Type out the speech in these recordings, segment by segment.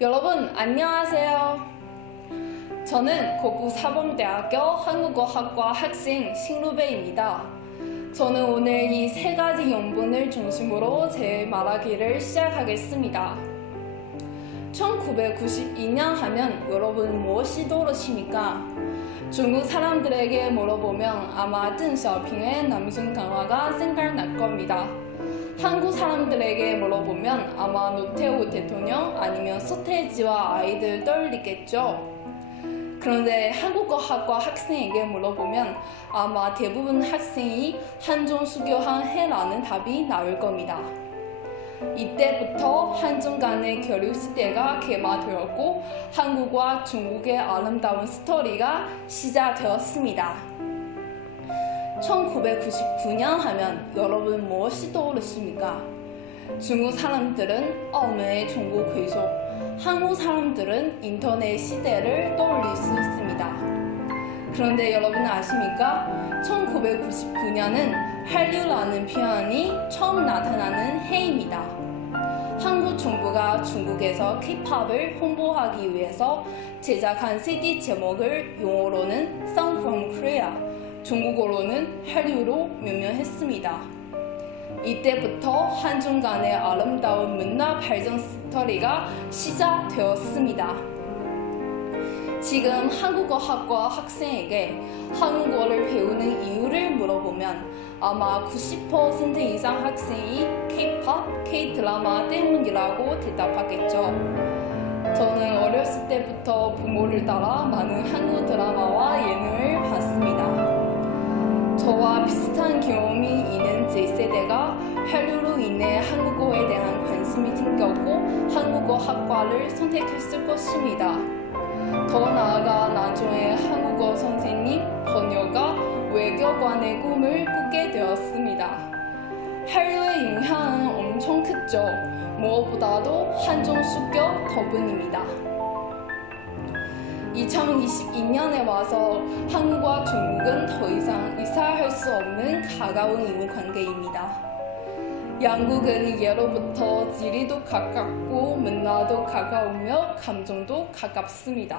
여러분 안녕하세요. 저는 고부사범대학교 한국어학과 학생 신루베입니다. 저는 오늘 이 세 가지 영분을 중심으로 제 말하기를 시작하겠습니다. 1992년 하면 여러분 무엇이 떠오르십니까? 중국 사람들에게 물어보면 아마 邓小平의 남순 강화가 생각날 겁니다. 한국 사람들에게 물어보면 아마 노태우 대통령 아니면 서태지와 아이들 떠올리겠죠. 그런데 한국어학과 학생에게 물어보면 아마 대부분 학생이 한중 수교한 해라는 답이 나올 겁니다. 이때부터 한중 간의 교류 시대가 개막되었고 한국과 중국의 아름다운 스토리가 시작되었습니다. 1999년 하면 여러분 무엇이 떠오르십니까? 중국 사람들은 어머의 중국 귀족, 한국 사람들은 인터넷 시대를 떠올릴 수 있습니다. 그런데 여러분 아십니까? 1999년은 한류라는 표현이 처음 나타나는 해입니다. 한국 정부가 중국에서 K-팝을 홍보하기 위해서 제작한 CD 제목을 영어로는 Song from Korea, 중국어로는 한류로命名했습니다. 이때부터 한중 간의 아름다운 문화 발전 스토리가 시작되었습니다. 지금 한국어학과 학생에게 한국어를 배우는 이유를 물어보면 아마 90% 이상 학생이 K-팝, K-드라마 때문이라고 대답하겠죠. 저는 어렸을 때부터 부모를 따라 많은 한국 드라마와 예능을 봤습니다. 저와 비슷한 경험이 있는 Z세대가 한류로 인해 한국어에 대한 관심이 생겼고 한국어 학과를 선택했을 것입니다. 더 나아가 나중에 한국어 선생님, 번역가, 외교관의 꿈을 꾸게 되었습니다. 한류의 영향은 엄청 크죠. 무엇보다도 한중 수교 덕분입니다. 2022년에 와서 한국과 중국은 더 이상 이사할 수 없는 가까운 인물관계입니다. 양국은 예로부터 지리도 가깝고 문화도 가까우며 감정도 가깝습니다.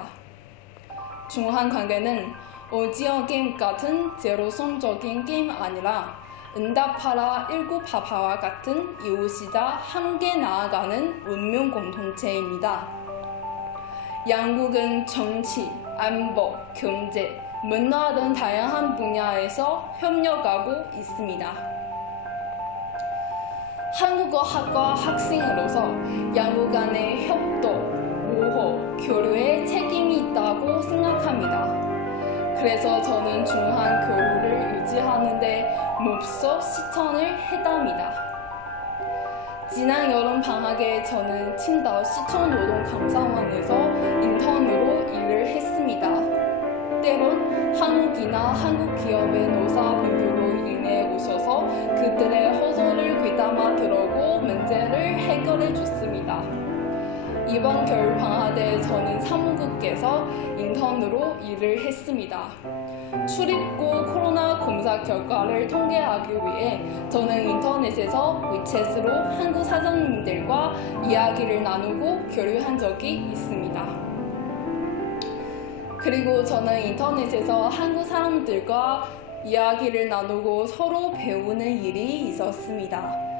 중한 관계는 오징어 게임 같은 제로섬적인 게임 아니라 응답하라 1988와 같은 이웃이자 함께 나아가는 운명 공동체입니다. 양국은 정치, 안보, 경제, 문화 등 다양한 분야에서 협력하고 있습니다. 한국어학과 학생으로서 양국 간의 협동, 우호, 교류에 책임이 있다고 생각합니다. 그래서 저는 중한 교류를 유지하는 데 몹시 실천을 했답니다. 지난 여름 방학에 저는 칭다오 시청노동감사원에서 인턴으로 일을 했습니다. 때론 한국이나 한국 기업의 노사분들로 인해 오셔서 그들의 호소를 귀담아 들어고 문제를 해결해 줬습니다. 이번 겨울 방학 때 저는 사무국에서 인턴으로 일을 했습니다. 출입국 코로나 검사 결과를 통계하기 위해 저는 인터넷에서 위챗으로 한국 사장님들과 이야기를 나누고 교류한 적이 있습니다. 그리고 저는 인터넷에서 한국 사람들과 이야기를 나누고 서로 배우는 일이 있었습니다.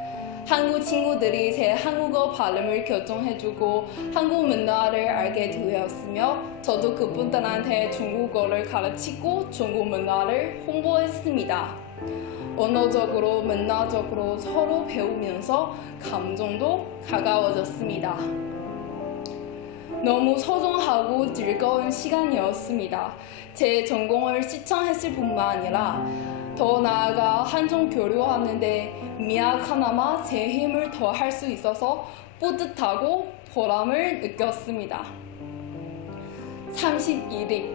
한국 친구들이 제 한국어 발음을 교정해주고 한국 문화를 알게 되었으며 저도 그분들한테 중국어를 가르치고 중국 문화를 홍보했습니다. 언어적으로 문화적으로 서로 배우면서 감정도 가까워졌습니다. 너무 소중하고 즐거운 시간이었습니다. 제 전공을 시청했을 뿐만 아니라 더 나아가 한중 교류하는데 미약하나마 제 힘을 더할 수 있어서 뿌듯하고 보람을 느꼈습니다. 31일,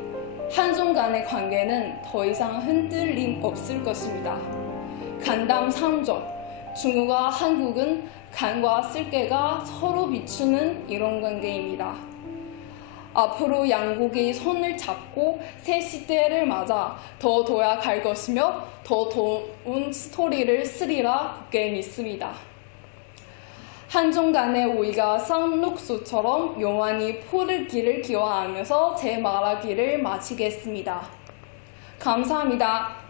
한중 간의 관계는 더 이상 흔들림 없을 것입니다. 간담 3조, 중국과 한국은 간과 쓸개가 서로 비추는 이런 관계입니다. 앞으로 양국이 손을 잡고 새 시대를 맞아 더 도약할 것이며 더 좋은 스토리를 쓰리라 굳게 믿습니다. 한순간에 우리가 쌍록수처럼 영원히 푸르기를 기원하면서 제 말하기를 마치겠습니다. 감사합니다.